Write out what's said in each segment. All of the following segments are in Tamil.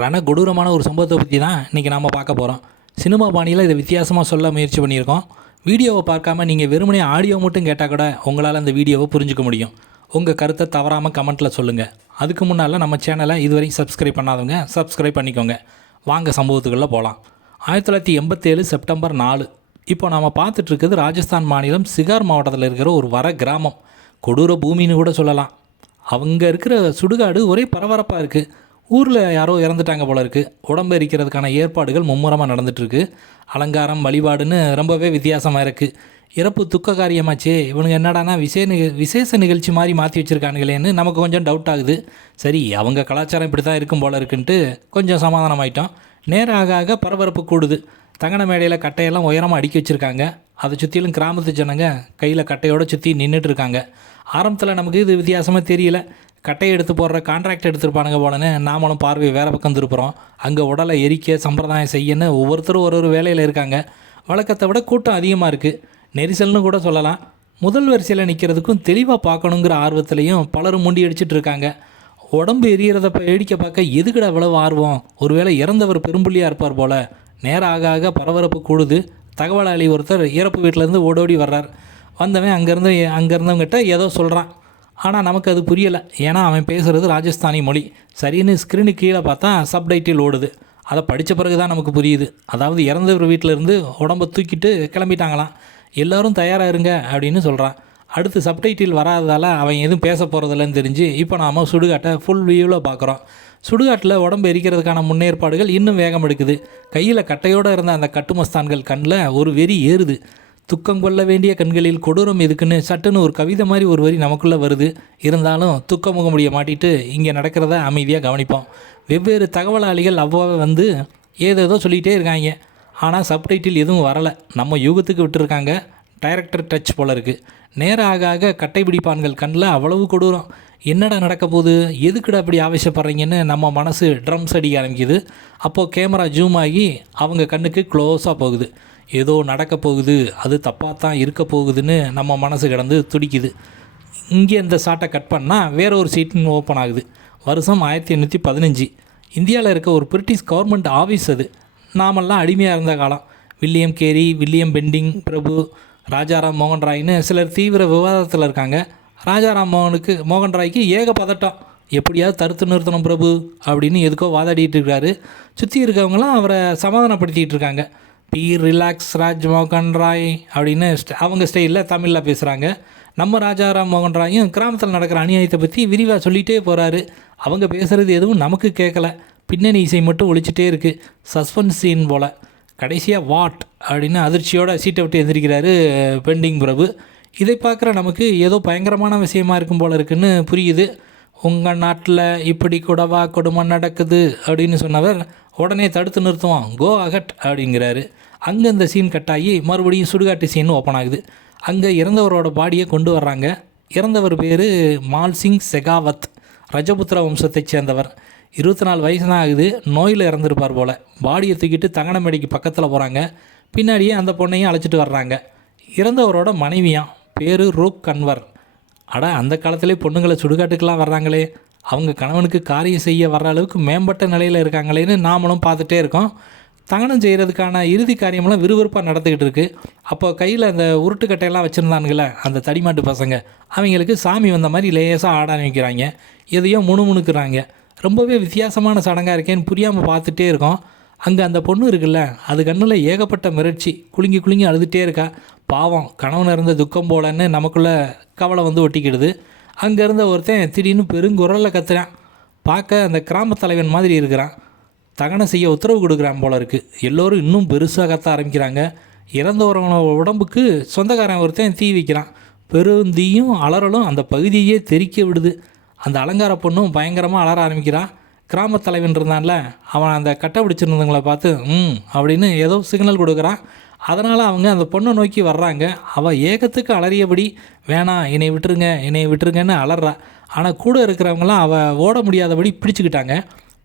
ரண கொடூரமான ஒரு சம்பவத்தை பற்றி தான் இன்றைக்கி நாம் பார்க்க போகிறோம் சினிமா பாணியில் இதை வித்தியாசமாக சொல்ல முயற்சி பண்ணியிருக்கோம். வீடியோவை பார்க்காம நீங்கள் வெறுமனே ஆடியோ மட்டும் கேட்டால் கூட உங்களால் அந்த வீடியோவை புரிஞ்சுக்க முடியும். உங்கள் கருத்தை தவறாமல் கமெண்ட்டில் சொல்லுங்கள் அதுக்கு முன்னால் நம்ம சேனலை இதுவரையும் சப்ஸ்கிரைப் பண்ணாதவங்க சப்ஸ்கிரைப் பண்ணிக்கோங்க. வாங்க சம்பவத்துக்குள்ளே போகலாம் ஆயிரத்தி தொள்ளாயிரத்தி எண்பத்தேழு செப்டம்பர் நாலு. இப்போ நாம் பார்த்துட்ருக்குது ராஜஸ்தான் மாநிலம் சிகார் மாவட்டத்தில் இருக்கிற ஒரு வர கிராமம். கொடூர பூமின்னு கூட சொல்லலாம். அவங்க இருக்கிற சுடுகாடு ஒரே பரபரப்பாக இருக்குது ஊரில் யாரோ இறந்துட்டாங்க போல இருக்குது உடம்பு எரிக்கிறதுக்கான ஏற்பாடுகள் மும்முரமாக நடந்துட்டுருக்கு. அலங்காரம் வழிபாடுன்னு ரொம்பவே வித்தியாசமாக இருக்குது இறப்பு துக்க காரியமாச்சே இவனுங்க என்னடானா விசே நிக விசேஷ நிகழ்ச்சி மாதிரி மாற்றி வச்சுருக்கானுங்களேன்னு நமக்கு கொஞ்சம் டவுட் ஆகுது. சரி அவங்க கலாச்சாரம் இப்படி தான் இருக்கும் போல இருக்குன்ட்டு கொஞ்சம் சமாதானமாயிட்டோம். நேரம் ஆக ஆக பரபரப்பு கூடுது. தங்கன மேடையில் கட்டையெல்லாம் உயரமாக அடுக்கி வச்சுருக்காங்க. அதை சுற்றிலும் கிராமத்து ஜனங்க கையில் கட்டையோடு சுற்றி நின்றுட்டு இருக்காங்க. ஆரம்பத்தில் நமக்கு இது வித்தியாசமாக தெரியல. கட்டையை எடுத்து போடுற கான்ட்ராக்ட் எடுத்துருப்பானுங்க போலன்னு நாமளும் பார்வை வேறு பக்கம் திருப்புறோம். அங்கே உடலை எரிக்க சம்பிரதாயம் செய்யன்னு ஒவ்வொருத்தரும் ஒரு ஒரு வேலையில் இருக்காங்க. வழக்கத்தை விட கூட்டம் அதிகமாக இருக்குது நெரிசல்னு கூட சொல்லலாம். முதல் வரிசையில் நிற்கிறதுக்கும் தெளிவாக பார்க்கணுங்கிற ஆர்வத்திலையும் பலரும் முண்டி அடிச்சிட்டு இருக்காங்க. உடம்பு எரியறத ப- பார்க்க எதுக்குடா இவ்வளவு ஆர்வம்? ஒருவேளை இறந்தவர் பெரும்புள்ளியாக இருப்பார் போல. நேரம் ஆக ஆக பரபரப்பு கூடுது. தகவலாளி ஒருத்தர் இறப்பு வீட்டிலேருந்து ஓடோடி வர்றார். வந்தவன் அங்கேருந்து அங்கேருந்தவங்கிட்ட ஏதோ சொல்கிறான் ஆனால் நமக்கு அது புரியலை. ஏன்னா அவன் பேசுகிறது ராஜஸ்தானி மொழி. சரின்னு ஸ்க்ரீனு கீழே பார்த்தா சப்டைட்டில் ஓடுது. அதை படித்த பிறகு தான் நமக்கு புரியுது. அதாவது இறந்தவர் வீட்டிலேருந்து உடம்ப தூக்கிட்டு கிளம்பிட்டாங்களாம். எல்லோரும் தயாராக இருங்க அப்படின்னு சொல்கிறான் அடுத்து சப்டைட்டில் வராததால் அவன் எதுவும் பேச போகிறதில்லன்னு தெரிஞ்சு இப்போ நாம் சுடுகாட்டை ஃபுல் வியூவில் பார்க்குறோம். சுடுகாட்டில் உடம்பு எரிக்கிறதுக்கான முன்னேற்பாடுகள் இன்னும் வேகம் எடுக்குது கையில் கட்டையோடு இருந்த அந்த கட்டுமஸ்தான்கள் கண்ணில் ஒரு வெறி ஏறுது. துக்கம் கொள்ள வேண்டிய கண்களில் கொடூரம் எதுக்குன்னு சட்டுன்னு ஒரு கவிதை மாதிரி ஒரு வரி நமக்குள்ளே வருது. இருந்தாலும் துக்க முகமுடிய மாட்டிட்டு இங்கே நடக்கிறத அமைதியாக கவனிப்போம். வெவ்வேறு தகவலாளிகள் அவ்வாவே வந்து ஏதேதோ சொல்லிகிட்டே இருக்காங்க. ஆனால் சப்டைட்டில் எதுவும் வரலை. நம்ம யூகத்துக்கு விட்டுருக்காங்க. டைரக்டர் டச் போல இருக்குது நேரம் ஆக ஆக கட்டைப்பிடிப்பான்கள் கண்ணில் அவ்வளவு கொடூரம். என்னடா நடக்க போகுது? எதுக்குடா அப்படி ஆவேசப்படுறீங்கன்னு நம்ம மனசு ட்ரம்ஸ் அடிக்க ஆரம்பிக்குது. அப்போது கேமரா ஜூம் ஆகி அவங்க கண்ணுக்கு க்ளோஸாக போகுது. ஏதோ நடக்க போகுது அது தப்பாக தான் இருக்க போகுதுன்னு நம்ம மனசு கிடந்து துடிக்குது. இங்கே இந்த ஷாட்டை கட் பண்ணால் வேற ஒரு சீட்னு ஓப்பன் ஆகுது. வருஷம் ஆயிரத்தி எண்ணூற்றி பதினஞ்சு. இந்தியாவில் இருக்க ஒரு பிரிட்டிஷ் கவர்மெண்ட் ஆஃபீஸ் அது. நாமெல்லாம் அடிமையாக இருந்த காலம். வில்லியம் கேரி வில்லியம் பெண்டிங் பிரபு ராஜாராம் மோகன் ராய்னு சிலர் தீவிர விவாதத்தில் இருக்காங்க. ராஜாராம் மோகனுக்கு மோகன் ராய்க்கு ஏக பதட்டம். எப்படியாவது தடுத்து நிறுத்தணும் பிரபு அப்படின்னு எதுக்கோ வாதாடிட்டு இருக்காரு. சுற்றி இருக்கவங்களாம் அவரை சமாதானப்படுத்திகிட்டு இருக்காங்க. பி ரிலாக்ஸ் ராஜ் மோகன் ராய் அப்படின்னு அவங்க ஸ்டைலில் தமிழில் பேசுகிறாங்க நம்ம ராஜாராம் மோகன் ராயும் கிராமத்தில் நடக்கிற அநியாயத்தை பற்றி விரிவாக சொல்லிகிட்டே போகிறாரு அவங்க பேசுகிறது எதுவும் நமக்கு கேட்கல பின்னணி இசை மட்டும் ஒழிச்சிட்டே இருக்குது சஸ்பென்ஸ் சீன் போல். கடைசியாக வாட் அப்படின்னு அதிர்ச்சியோட சீட்டை விட்டு எந்திரிக்கிறாரு பெண்டிங் பிரபு. இதை பார்க்குற நமக்கு ஏதோ பயங்கரமான விஷயமா இருக்கும் போல் இருக்குன்னு புரியுது. உங்கள் நாட்டில் இப்படி கூடவா கொடுமை நடக்குது அப்படின்னு சொன்னவர் உடனே தடுத்து நிறுத்துவான். கோ அகட் அப்படிங்கிறாரு. அங்கே இந்த சீன் கட்டாகி மறுபடியும் சுடுகாட்டு சீன் ஓப்பன் ஆகுது. அங்கே இறந்தவரோட பாடியை கொண்டு வர்றாங்க. இறந்தவர் பேர் மால்சிங் செகாவத் ரஜபுத்திர வம்சத்தைச் சேர்ந்தவர். இருபத்தி நாலு வயசு தான் ஆகுது. நோயில் இறந்துருப்பார் போல். பாடியை தூக்கிட்டு தங்கனமேடிக்கு பக்கத்தில் போகிறாங்க பின்னாடியே அந்த பொண்ணையும் அழைச்சிட்டு வர்றாங்க. இறந்தவரோட மனைவியாம் பேர் ரூப் கன்வர். அட அந்த காலத்திலே பொண்ணுங்களை சுடுகாட்டுக்கெல்லாம் வர்றாங்களே. அவங்க கணவனுக்கு காரியம் செய்ய வர்ற அளவுக்கு மேம்பட்ட நிலையில் இருக்காங்களேன்னு நாமளும் பார்த்துட்டே இருக்கோம். தகனம் செய்கிறதுக்கான இறுதி காரியமெல்லாம் விறுவிறுப்பாக நடந்துக்கிட்டு இருக்குது அப்போ கையில் அந்த உருட்டுக்கட்டையெல்லாம் வச்சுருந்தானுங்களே அந்த தடிமாட்டு பசங்க அவங்களுக்கு சாமி வந்த மாதிரி லேசாக ஆட ஆரம்பிக்கிறாங்க. எதையோ முணுமுணுக்கிறாங்க. ரொம்பவே வித்தியாசமான சடங்காக இருக்கேன்னு புரியாமல் பார்த்துட்டே இருக்கோம். அங்கே அந்த பொண்ணு இருக்குல்ல அது கண்ணில் ஏகப்பட்ட மிரட்சி குலுங்கி குலுங்கி அழுதுகிட்டே இருக்கா. பாவம் கணவன் இருந்த துக்கம் போலன்னு நமக்குள்ளே கவலை வந்து ஒட்டிக்கிடுது. அங்கேருந்த ஒருத்தன் திடீர்னு பெருங்குரலில் கத்துறான். பார்க்க அந்த கிராம தலைவன் மாதிரி இருக்கிறான். தகனம் செய்ய உத்தரவு கொடுக்குறான் போல இருக்குது எல்லோரும் இன்னும் பெருசாக கத்த ஆரம்பிக்கிறாங்க. இறந்தவரவனோட உடம்புக்கு சொந்தக்காரன் ஒருத்தன் தீ வைக்கிறான். பெருந்தீயும் அலறலும் அந்த பகுதியே தெறிக்க விடுது. அந்த அலங்கார பொண்ணும் பயங்கரமாக அலற ஆரம்பிக்கிறான் கிராமத் தலைவன் இருந்தான்ல அவன் அந்த கட்டை பிடிச்சிருந்தவங்களை பார்த்து ம் அப்படின்னு ஏதோ சிக்னல் கொடுக்குறான். அதனால் அவங்க அந்த பொண்ணை நோக்கி வர்றாங்க. அவள் ஏகத்துக்கு அலறியபடி வேணாம் என்னை விட்டுருங்க என்னை விட்டுருங்கன்னு அலறா. ஆனால் கூட இருக்கிறவங்களாம் அவள் ஓட முடியாதபடி பிடிச்சிக்கிட்டாங்க.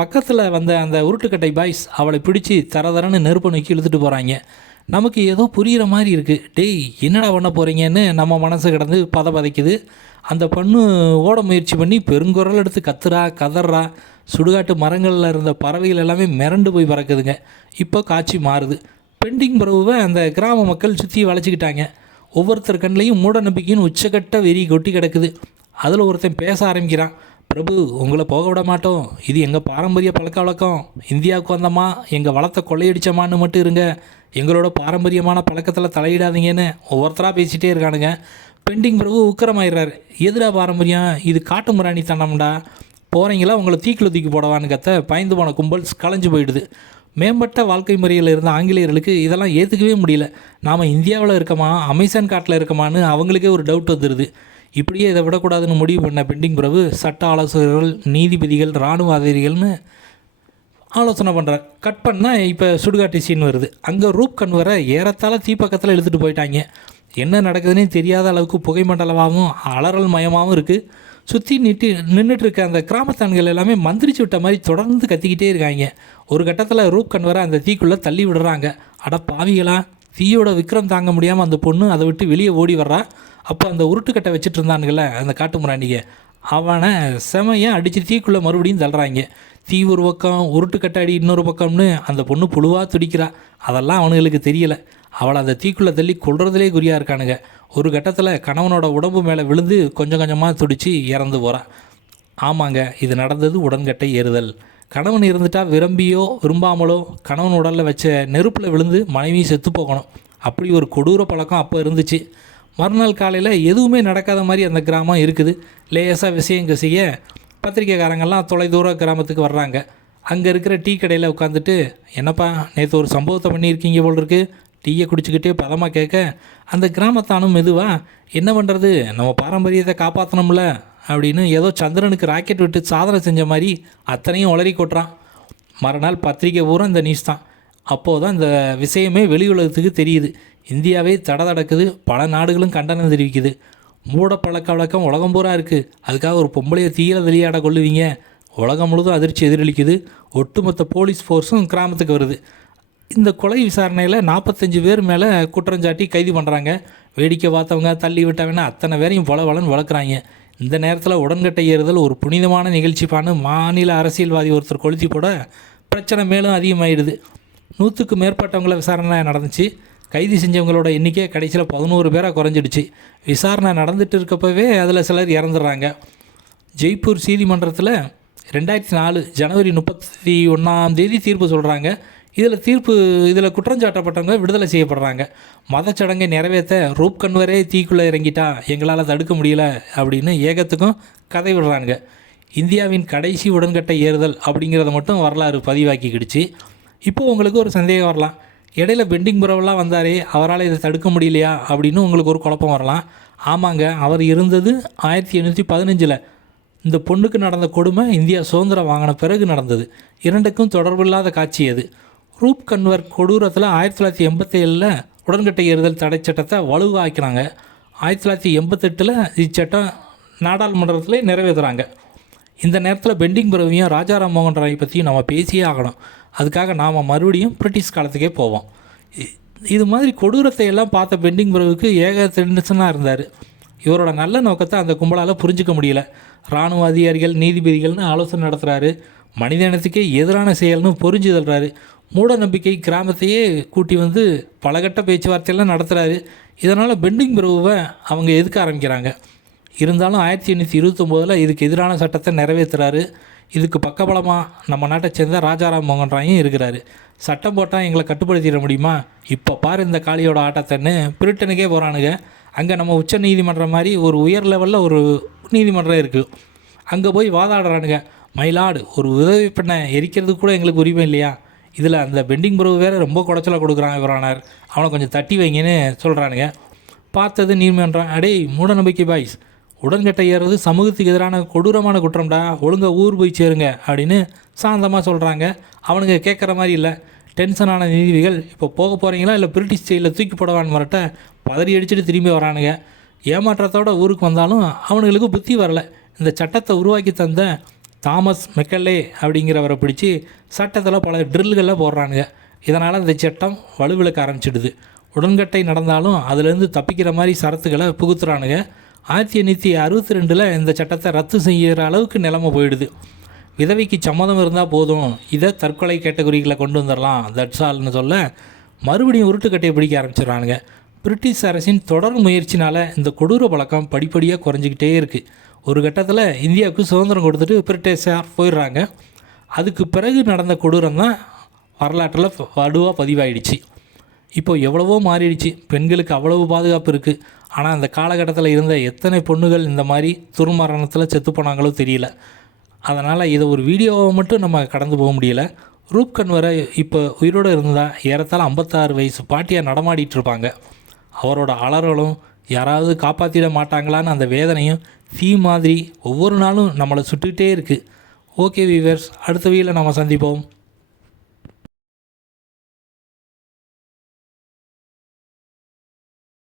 பக்கத்தில் வந்த அந்த உருட்டுக்கட்டை பாய்ஸ் அவளை பிடிச்சி தரதரன்னு நெருப்பை நோக்கி இழுத்துட்டு போகிறாங்க நமக்கு ஏதோ புரிகிற மாதிரி இருக்குது டேய் என்னடா பண்ண போகிறீங்கன்னு நம்ம மனசு கிடந்து பத பதைக்குது அந்த பொண்ணு ஓட முயற்சி பண்ணி பெருங்குரல் எடுத்து கத்துறா கதறா. சுடுகாட்டு மரங்களில் இருந்த பறவைகள் எல்லாமே மிரண்டு போய் பறக்குதுங்க. இப்போ காட்சி மாறுது. பெண்டிங் பிரபுவை அந்த கிராம மக்கள் சுற்றி வளைச்சிக்கிட்டாங்க. ஒவ்வொருத்தர் கண்ணிலையும் மூட நம்பிக்கையின் உச்சக்கட்ட வெறி கொட்டி கிடக்குது. அதில் ஒருத்தன் பேச ஆரம்பிக்கிறான். பிரபு உங்களை போக விட மாட்டோம். இது எங்கள் பாரம்பரிய பழக்க வழக்கம். இந்தியாவுக்கு வந்தோமா எங்கள் வளத்தை கொள்ளையடிச்சோமான்னு மட்டும் இருங்க. எங்களோட பாரம்பரியமான பழக்கத்தில் தலையிடாதீங்கன்னு ஒவ்வொருத்தராக பேசிகிட்டே இருக்கானுங்க. பெண்டிங் பிரபு உக்கரமாயிடுறாரு எதிரா பாரம்பரியம்? இது காட்டு முராணி தன்னம்டா போகிறீங்களா உங்களை தீக்கில் தூக்கி போடவான்னு கத்த பயந்து போன கும்பல் கலைஞ்சு போயிடுது. மேம்பட்ட வாழ்க்கை முறையில் இருந்த ஆங்கிலேயர்களுக்கு இதெல்லாம் ஏற்றுக்கவே முடியல. நாம் இந்தியாவில் இருக்கமா? அமேசான் காட்டில் இருக்கமான்னு அவங்களுக்கே ஒரு டவுட் வந்துடுது இப்படியே இதை விடக்கூடாதுன்னு முடிவு பண்ண பெண்டிங் பிறகு சட்ட ஆலோசகர்கள் நீதிபதிகள் இராணுவ அதிகாரிகள்னு ஆலோசனை பண்ணுறார் கட் பண்ணால் இப்போ சுடுகாட்டி சீன் வருது. அங்கே ரூப் கன்வரை ஏறத்தாழ தீப்பக்கத்தில் இழுத்துட்டு போயிட்டாங்க. என்ன நடக்குதுன்னே தெரியாத அளவுக்கு புகை மண்டலமாகவும் அலறல் மயமாகவும் இருக்குது சுற்றி நிட்டு நின்றுட்டு இருக்க அந்த கிராமத்தான்கள் எல்லாமே மந்திரிச்சு விட்ட மாதிரி தொடர்ந்து கத்திக்கிட்டே இருக்காங்க. ஒரு கட்டத்தில் ரூப் கன்வரை அந்த தீக்குள்ளே தள்ளி விடுறாங்க. அட பாவிகளா தீயோட விக்ரம் தாங்க முடியாமல் அந்த பொண்ணு அதை விட்டு வெளியே ஓடி வர்றா? அப்போ அந்த உருட்டுக்கட்டை வச்சுட்டு இருந்தானுங்கள அந்த காட்டுமுராணிக அவனை செமையாக அடித்து தீக்குள்ளே மறுபடியும் தள்ளுறாங்க. தீ ஒரு பக்கம் உருட்டுக்கட்டை அடி இன்னொரு பக்கம்னு அந்த பொண்ணு புழுவாக துடிக்கிறா. அதெல்லாம் அவனுங்களுக்கு தெரியலை. அவளை அந்த தீக்குள்ளே தள்ளி கொள்றதுலே குறியாக இருக்கானுங்க. ஒரு கட்டத்தில் கணவனோட உடம்பு மேலே விழுந்து கொஞ்சம் கொஞ்சமாக துடித்து இறந்து போகிறான் ஆமாங்க இது நடந்தது உடன்கட்டை ஏறுதல். கணவன் இருந்துட்டால் விரும்பியோ விரும்பாமலோ கணவன் உடலில் வச்ச நெருப்பில் விழுந்து மனைவி செத்து போகணும். அப்படி ஒரு கொடூர பழக்கம் அப்போ இருந்துச்சு. மறுநாள் காலையில் எதுவுமே நடக்காத மாதிரி அந்த கிராமம் இருக்குது. லேசாக விஷயம் செய்ய பத்திரிக்கைக்காரங்கள்லாம் தொலைதூர கிராமத்துக்கு வர்றாங்க. அங்கே இருக்கிற டீ கடையில் உட்காந்துட்டு என்னப்பா நேற்று ஒரு சம்பவத்தை பண்ணியிருக்கீங்க போல் இருக்குது டீயை குடிச்சுக்கிட்டே பதமாக கேட்க அந்த கிராமத்தானும் மெதுவாக என்ன பண்ணுறது நம்ம பாரம்பரியத்தை காப்பாற்றணும்ல அப்படின்னு ஏதோ சந்திரனுக்கு ராக்கெட் விட்டு சாதனை செஞ்ச மாதிரி அத்தனையும் உளறி கொட்டுறான். மறுநாள் பத்திரிக்கை பூரா இந்த நியூஸ் தான். அப்போது தான் இந்த விஷயமே வெளியுலகத்துக்கு தெரியுது. இந்தியாவே தட தடக்குது. பல நாடுகளும் கண்டனம் தெரிவிக்குது. மூட பழக்க வழக்கம் உலகம் பூரா இருக்குது அதுக்காக ஒரு பொம்பளையை தீயில வெளியாட கொள்ளுவீங்க உலகம் முழுதும் அதிர்ச்சி எதிரொலிக்குது. ஒட்டுமொத்த போலீஸ் ஃபோர்ஸும் கிராமத்துக்கு வருது. இந்த கொலை விசாரணையில் நாற்பத்தஞ்சு பேர் மேலே குற்றஞ்சாட்டி கைது பண்ணுறாங்க வேடிக்கை பார்த்தவங்க தள்ளி விட்டவங்க அத்தனை பேரையும் பல வளன்னு வளர்க்குறாங்க. இந்த நேரத்தில் உடன்கட்டை ஏறுதல் ஒரு புனிதமான நிகழ்ச்சிப்பான்னு மாநில அரசியல்வாதி ஒருத்தர் கொளுத்தி போட பிரச்சனை மேலும் அதிகமாகிடுது நூற்றுக்கு மேற்பட்டவங்கள விசாரணை நடந்துச்சு. கைது செஞ்சவங்களோட எண்ணிக்கை கடைசியில் பதினோரு பேராக குறைஞ்சிடுச்சு. விசாரணை நடந்துட்டு இருக்கப்பவே அதில் சிலர் இறந்துடுறாங்க. ஜெய்ப்பூர் நீதிமன்றத்தில் ரெண்டாயிரத்தி நாலு ஜனவரி முப்பத்தி ஒன்றாம் தேதி தீர்ப்பு சொல்கிறாங்க இதில் தீர்ப்பு இதில் குற்றஞ்சாட்டப்பட்டவங்க விடுதலை செய்யப்படுறாங்க. மதச்சடங்கை நிறைவேற்ற ரூப் கன்வரே தீக்குள்ளே இறங்கிட்டா எங்களால் தடுக்க முடியல அப்படின்னு ஏகத்துக்கும் கதை விடுறாங்க இந்தியாவின் கடைசி உடன்கட்டை ஏறுதல் அப்படிங்கிறத மட்டும் வரலாறு பதிவாக்கிக்கிடுச்சு. இப்போது உங்களுக்கு ஒரு சந்தேகம் வரலாம். இடையில பெண்டிங் புறவெல்லாம் வந்தாரே அவரால் இதை தடுக்க முடியலையா அப்படின்னு உங்களுக்கு ஒரு குழப்பம் வரலாம். ஆமாங்க அவர் இருந்தது ஆயிரத்தி எண்ணூற்றி பதினஞ்சில். இந்த பொண்ணுக்கு நடந்த கொடுமை இந்தியா சுதந்திரம் வாங்கின பிறகு நடந்தது. இரண்டுக்கும் தொடர்பில்லாத காட்சி அது. ரூப் கன்வர் கொடூரத்தில் ஆயிரத்தி தொள்ளாயிரத்தி எண்பத்தேழில் உடன்கட்டை ஏறுதல் தடை சட்டத்தை வலுவாக்கினாங்க. ஆயிரத்தி தொள்ளாயிரத்தி எண்பத்தெட்டில் இச்சட்டம் நாடாளுமன்றத்தில் நிறைவேற்றுறாங்க இந்த நேரத்தில் பெண்டிங் பிறவியும் ராஜாராம் மோகன் ராய் பற்றியும் நம்ம பேசியே ஆகணும். அதுக்காக நாம் மறுபடியும் பிரிட்டிஷ் காலத்துக்கே போவோம். இது மாதிரி கொடூரத்தை எல்லாம் பார்த்த பெண்டிங் பிறவுக்கு ஏக டென்ஷனாக இருந்தார். இவரோட நல்ல நோக்கத்தை அந்த கும்பலால் புரிஞ்சிக்க முடியல. இராணுவ அதிகாரிகள் நீதிபதிகள்னு ஆலோசனை நடத்துகிறாரு மனித இனத்துக்கே எதிரான செயல்னு புரிஞ்சு தள்ளுறாரு மூட நம்பிக்கை கிராமத்தையே கூட்டி வந்து பலகட்ட பேச்சுவார்த்தையெல்லாம் நடத்துகிறாரு இதனால் பெண்டிங் பிரபுவை அவங்க எதுக்க ஆரம்பிக்கிறாங்க. இருந்தாலும் ஆயிரத்தி எண்ணூற்றி இருபத்தொம்போதில் இதுக்கு எதிரான சட்டத்தை நிறைவேற்றுறாரு இதுக்கு பக்கபலமாக நம்ம நாட்டை சேர்ந்த ராஜாராம் மோகன் ராயும் இருக்கிறாரு. சட்டம் போட்டால் எங்களை கட்டுப்படுத்திட முடியுமா? இப்போ பாரு இந்த காளியோட ஆட்டத்தைன்னு பிரிட்டனுக்கே போகிறானுங்க அங்கே நம்ம உச்ச நீதிமன்றம் மாதிரி ஒரு உயர் லெவலில் ஒரு நீதிமன்றம் இருக்குது அங்கே போய் வாதாடுறானுங்க. மயிலாடு ஒரு உதவி பெண்ணை எரிக்கிறதுக்கு கூட எங்களுக்கு உரிமை இல்லையா? இதில் அந்த பெண்டிங் பிரபு வேறு ரொம்ப குடைச்சலாக கொடுக்குறான் இவரானார் அவனை கொஞ்சம் தட்டி வைங்கன்னு சொல்கிறானுங்க பார்த்தது நீர்மன்றான் அடே மூட நம்பிக்கை பாய்ஸ். உடன்கட்டை ஏறுறது சமூகத்துக்கு எதிரான கொடூரமான குற்றம்டா. ஒழுங்காக ஊர் போய் சேருங்க அப்படின்னு சாந்தமாக சொல்கிறாங்க அவனுங்க கேட்குற மாதிரி இல்லை. டென்ஷனான நீதிபதிகள் இப்போ போக போகிறீங்களா இல்லை பிரிட்டிஷ் ஜெயிலில் தூக்கி போடவான்னு வரட்ட பதறி அடிச்சுட்டு திரும்பி வரானுங்க. ஏமாற்றத்தோட ஊருக்கு வந்தாலும் அவனுங்களுக்கு புத்தி வரல. இந்த சட்டத்தை உருவாக்கி தந்த தாமஸ் மெக்கல்லே அப்படிங்கிறவரை பிடிச்சி சட்டத்தில் பல ட்ரில்களை போடுறானுங்க. இதனால் இந்த சட்டம் வலுவிழக்க ஆரம்பிச்சிடுது. உடன்கட்டை நடந்தாலும் அதுலேருந்து தப்பிக்கிற மாதிரி சரத்துக்களை புகுத்துறானுங்க. ஆயிரத்தி எண்ணூற்றி அறுபத்தி ரெண்டில் இந்த சட்டத்தை ரத்து செய்கிற அளவுக்கு நிலைமை போயிடுது. விதவைக்கு சம்மதம் இருந்தால் போதும். இதை தற்கொலை கேட்டகரிகளை கொண்டு வந்துடலாம் தட்ஸ் ஆல்னு சொல்ல மறுபடியும் உருட்டுக்கட்டையை பிடிக்க ஆரம்பிச்சிடுறானுங்க. பிரிட்டிஷ் அரசின் தொடர் முயற்சினால் இந்த கொடூர பழக்கம் படிப்படியாக குறைஞ்சிக்கிட்டே இருக்குது ஒரு கட்டத்தில் இந்தியாவுக்கு சுதந்திரம் கொடுத்துட்டு பிரிட்டிஷார் போயிடுறாங்க. அதுக்கு பிறகு நடந்த கொடூரம் தான் வரலாற்றில் வடுவாக பதிவாயிடுச்சு. இப்போ எவ்வளவோ மாறிடுச்சு. பெண்களுக்கு அவ்வளவு பாதுகாப்பு இருக்குது ஆனால் அந்த காலகட்டத்தில் இருந்த எத்தனை பொண்ணுகள் இந்த மாதிரி துர்மரணத்தில் செத்து போனாங்களோ தெரியல. அதனால் இதை ஒரு வீடியோவை மட்டும் நம்ம கடந்து போக முடியல. ரூப்கன் கன்வரை இப்போ உயிரோடு இருந்தால் ஏறத்தாழ ஐம்பத்தாறு வயசு பாட்டியாக நடமாடிட்டு இருப்பாங்க. அவரோட அலறலும் யாராவது காப்பாற்றிட மாட்டாங்களான்னு அந்த வேதனையும் தீ மாதிரி ஒவ்வொரு நாளும் நம்மளை சுட்டுக்கிட்டே இருக்குது ஓகே வீவர்ஸ் அடுத்த வீடியோவில் நம்ம சந்திப்போம்.